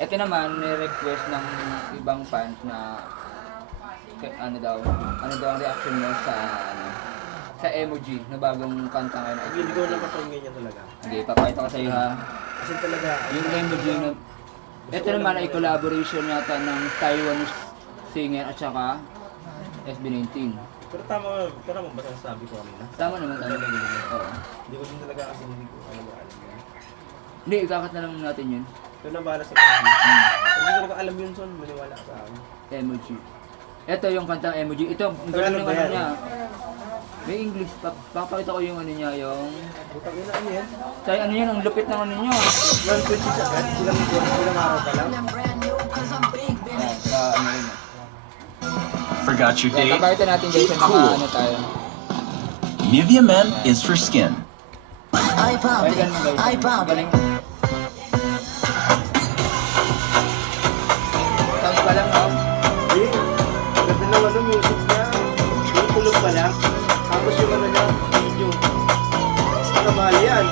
Ito naman, ni-request ng ibang fans na ano daw ang reaction mo sa sa emoji na bagong kanta ngayon. Hindi ko na mapakinggan niya talaga. Sige, papakita ko sa iyo ha. Kasi talaga, Yung emoji na ito naman ay collaboration yata ng Taiwanese singer at saka SB19. pero tama ba sabi ko kanina? Tama naman tayo. Oo. Hindi ko din talaga kasi hindi ko alam yan. Hindi, ikakat na lang natin yun. Ito na bahala sa kanya. Hindi ko talaga alam yun, son. Maniwala sa akin. Emoji. Ito yung kantang emoji. Ito, ang Tagalog galing ng ba ano yan? niya. May English. Papakita ko yung ano niya, yung... Butang ina, ano yan? Tayo ano yan, ang lupit ng ano niya. 120 agad, ilang araw pa lang. Ayan, sa ano yun. Forgot your Kaya date? papakita natin guys Keep sa mga cool. ano tayo. Nivea Men is for skin. I found Ay, it. ganun guys. I found it. Galing. Sound pa lang, no? Eh, ganda ng ano, music niya. Yung tulog pa lang. Tapos yung ano niya, video. Nakamahal yan.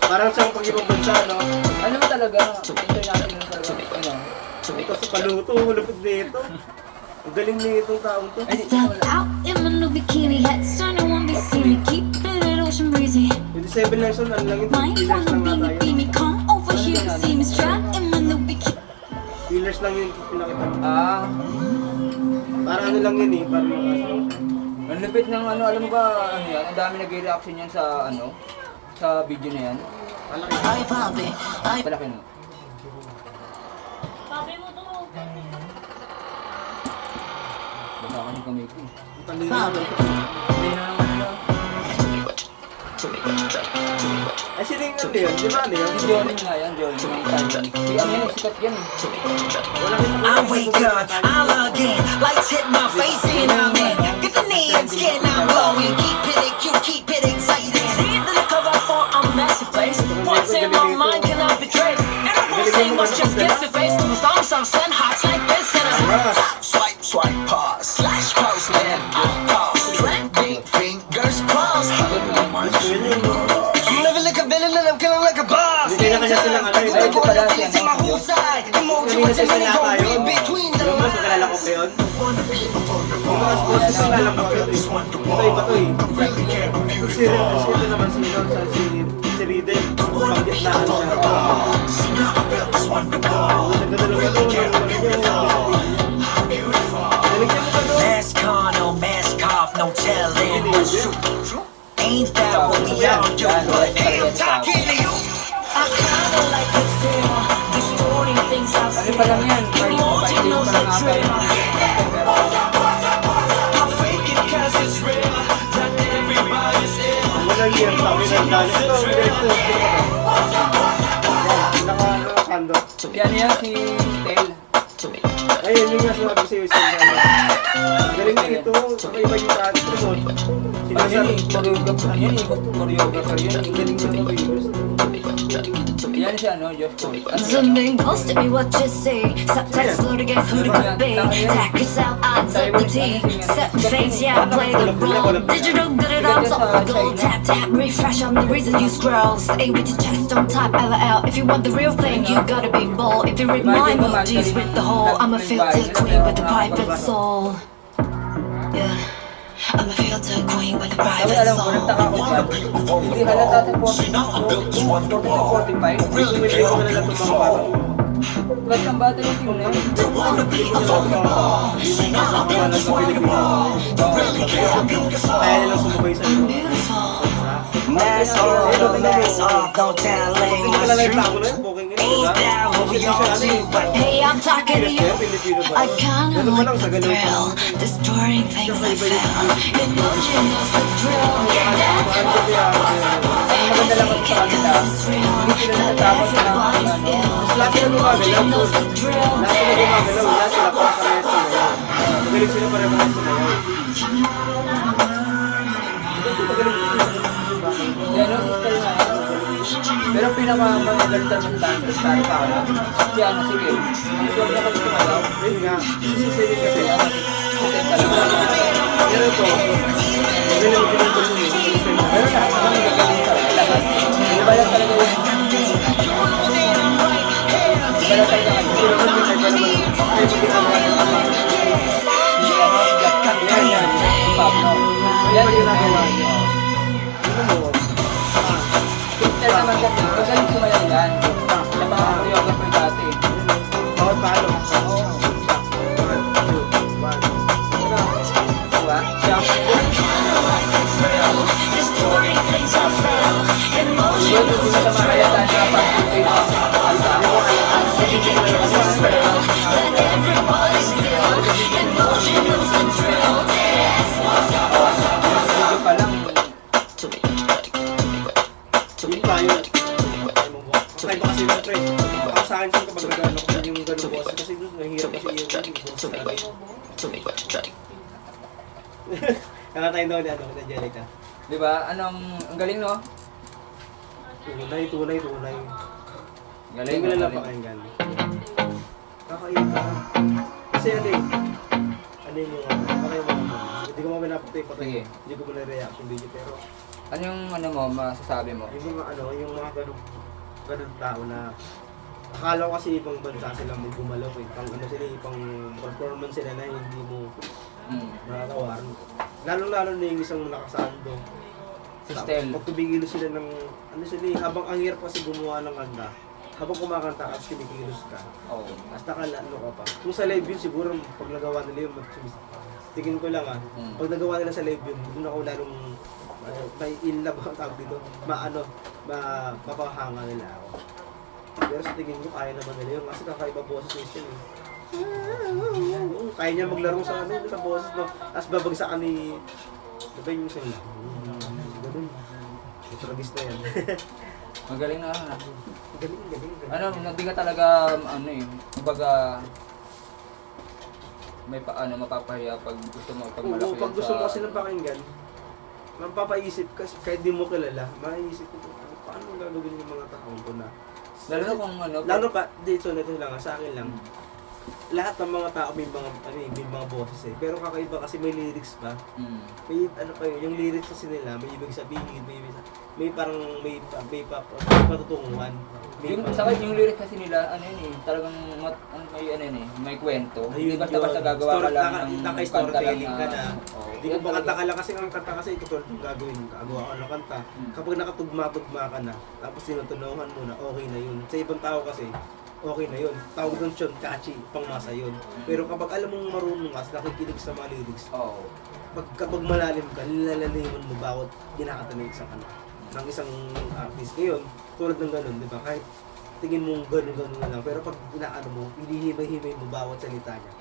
Parang siyang pag-ibang bansa, no? Ano mo talaga, international talaga, ano? Ito sa paluto, lupit dito. Ang galing nitong taong to. Ay, Step out in my new bikini hat, starting one be see me, keep it ocean breezy. 27 lang son, ano lang yun, Might pillars wanna lang nga be tayo. me, come over here to see me, strapped in my new bikini. Pillars lang yun pinakita. Ah, Para ano lang yun eh, para makasama. ang lupit ng ano, alam mo ba, ano yan, ang dami nag-reaction yan sa ano, sa video na yan. I found it. I Palaki no? Baka ka ng kamay ko. found it. Hindi na naman nila. Ay, sino yung ano yun? Di ba ano yun? Si Johnny nga yan, Johnny. Yung Taiwan. Si ano yan, sikat yan eh. Wala kita I wake up, I log in, lights hit my face and I'm in. Get the neon skin, I'm glowing. Keep it exciting. See the cover for a messy place. What's in my mind cannot be traced. And I won't say much, just kiss the face. The songs I'm sent hot like this and I swipe, swipe, pause, slash post, man, I pause. Trending fingers crossed. I'm living like a villain and I'm killing like a boss. Hindi na kasi silang ano yun. Ay, ito pala si Feelings in my ano. whole side. Emoji Kanina with sa the money isa tayo. going in between the Alam mo, sa kalala ko pa yun. Yung mga sports na kalala ko ito. Ito iba to eh. Kasi ito naman si Lord sa si Riddle. Panggit na ano siya. Nagdadalawa ito. Naligyan mo ba doon? Mask on, no mask off, no telling. Ain't that what we all do? But hey, I'm talking to you. I kinda like the feel, distorting things I've Ano seen. pa lang yan? Emoji knows the drill. I fake it 'cause it's real. That everybody's ill. Walang year sa amin ang dali. Ito, director. Naka-kando. Si ano yan, si Tel. Ayun, yung nga sinabi sa'yo sa galing dito. Saka iba yung dati. Ano yan eh, choreographer yan eh. Choreographer yan eh. Galing mo videos. Yan siya, no? Josh Cole. Ano yan? Zooming, post at me what you see. Subtext, load against who to be. Tack yourself, I took the T. Set face, yeah, I play the role. Digital, good it on top of gold. Tap, tap, refresh, I'm the reason you scroll. Stay with your chest, don't type LL. If you want the real thing, you gotta be bold. If you read my emojis, read the whole. I'm a filter queen with a private soul. Yeah. I'm a filter queen with a Dapat private alam ko, soul. nagtaka ko dyan. Hindi halata sa 45. Hindi ko na lang tumawag. Ba't ang bata yung team na yun? Kaya nilang sumubay sa iyo. Mask on, no mask off, no telling Hindi my pala lang street. tako na yun. Booking yun. Ain't that what we all do? But Hey, I'm talking to you. Pilipino ba? I kinda Ganun pa like lang sa the ganun pa. thrill, distorting things I feel. Emoji knows the drill. Ang maganda lang ang sa kanila, It's real. hindi sila natatapos na Everybody's ill. Lahat sila Emoji gumagalaw. knows the drill. Lahat sila gumagalaw. Lahat sila pare-parehas sila yun. Magaling sila pare-parehas sila yun. yan o, sister nga yan. Pero pinakamagalitan ng dancer para sa akin, si ano, si Kim. Ang suwag niya kasi tumalaw. Yun nga. Sisisirin kasi. Si ano, si Ted talaga. Pero ito, magaling din ang tulong. Pero lahat naman gagaling sa lahat. Iba lang talaga yung ginagawa niya kapag Si ano, si Jack Cat. Yan. Si Pablo. yan yung ginagawa niya. Ano mo? Peter naman kasi, magaling sumayaw yan. Siya pa ang choreographer dati. Bawat paano. Oo. 1, 2, 1. Diba? Siya ang The story plays out fair. Emotion yun, hindi mo sa mga kayatan na pag-play na sa kanta. that everybody's feel. Emotion knows the drill. Video pa lang, Yun pa yun. Kakaiba kasi yun, pre. Ako sa akin kapag nagano ko yung gano'n boss. Kasi doon, nahihirap kasi yung boss talaga. Nakatayin daw ni ano, ni Angelica. di ba? Anong, ang galing no? Tunay. Galing, Hindi ko lang galing. napakinggan. Kakaiba. Kasi ano eh. Ano yun yung kakaiba mo. Hindi ko mo pinapatay. Sige. Hindi ko muna reaction video. Pero Anong ano mo, masasabi mo? yung mga ano, yung mga ganun tao na akala ko kasi ibang bansa sila may gumalaw eh. Pang ano sila, pang performance sila na hindi mo nakakawaran. Lalo-lalo na yung isang nakasando. Si Stel. Pag tumigilo sila ng, ano sila eh, habang ang hirap kasi gumawa ng kanta, habang kumakanta at kinikilos ka, Oo. hasta ka ano ka pa. Kung sa live yun, siguro pag nagawa nila yun, tingin ko lang pag nagawa nila sa live yun, doon ako lalong may in love ang tawag dito, mapapahanga nila ako. Pero sa tingin ko, kaya naman nila yun, kasi kakaiba boses system eh. Kaya niya maglaro sa ano, sa boses no. Tapos babagsakan ni diba yung sila. Ganun. Tragis na yan. Magaling na. Galing. Ano, hindi ka talaga, ano eh, kumbaga, may paano mapapahiya pag gusto mo, pag malaki Oo, pag yan gusto mo sa- kasi ng pakinggan, mapapaisip kasi kahit di mo kilala, maiisip ko paano gagawin yung mga taong ko na. Lalo na kung ano, Lalo pa, dito nito lang sa akin lang. Lahat ng mga tao may mga may mga boses eh. Pero kakaiba kasi may lyrics pa. May ano pa yun, yung lyrics kasi nila, may ibig sabihin, may parang may patutunguhan. May yung, pang- sa yung lyrics kasi nila, ano yun eh, talagang may ano yun eh, may kwento. Ayun Hindi basta-basta yun. gagawa ka lang ng Naka-storytelling ka na. Oo. Hindi ko makanta ka lang kasi ang kanta kasi tutulad yung gagawin. Gagawa ka ng kanta. Kapag nakatugma-tugma ka na, tapos tinutunawan mo na, okay na yun. Sa ibang tao kasi, okay na yun. Tawag doon siya, catchy, pangmasa yun. Pero kapag alam mong marunong ka, nakikinig sa mga lyrics, Oo. kapag malalim ka, nilalaliman mo bawat ginakata ng isang ng isang artist. Ngayon, tulad ng ganun, di ba? Kahit tingin mo ganun na lang, pero pag inaano mo, hinihimay-himay mo bawat salita niya.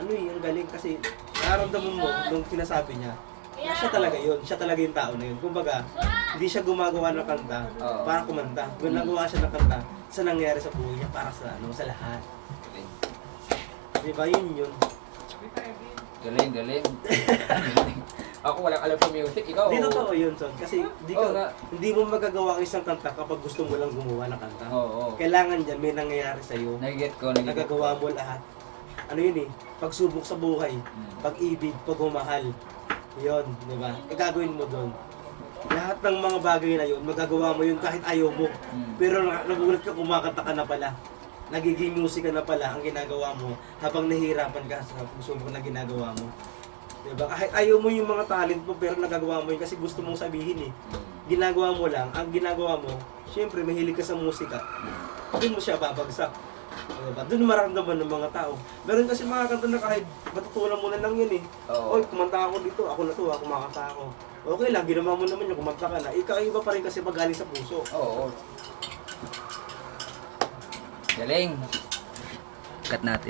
Ano eh, ang galing kasi nararamdaman mo nung sinasabi niya, na siya talaga yun, siya talaga yung tao na yun. Kumbaga, hindi siya gumagawa ng kanta Oo. para kumanta. Gumagawa siya ng kanta sa nangyari sa buhay niya para sa sa lahat. Di ba yun? Galing, galing. Ako walang alam sa music, ikaw. Di totoo yun, Son. Kasi Oo nga. hindi mo magagawa ang isang kanta kapag gusto mo lang gumawa ng kanta. Oo. Kailangan dyan may nangyayari sa'yo. Nagiget ko. Nagagawa mo lahat. Ano yun eh? Pagsubok sa buhay. Pag-ibig, pagmamahal. Yun, di ba? Gagawin mo doon. Lahat ng mga bagay na yun, magagawa mo yun kahit ayaw mo. Pero nagulat ka, kumakanta ka na pala. Nagiging music ka na pala ang ginagawa mo habang nahihirapan ka sa pagsubok na ginagawa mo. Diba? Kahit ayaw mo yung mga talent mo pero nagagawa mo yun kasi gusto mong sabihin eh. Ginagawa mo lang, ang ginagawa mo, syempre mahilig ka sa musika. Doon mo siya babagsak. Diba? Doon mararamdaman ng mga tao. Meron kasi mga kanta na kahit matutunan mo na lang yun eh. Oo. Oy, kumanta ako dito, ako na to, kumakanta ako. Okay lang, ginawa mo naman yung kumanta ka na. Ikaiba pa rin kasi pag galing sa puso. Oo. Galing. Cut natin.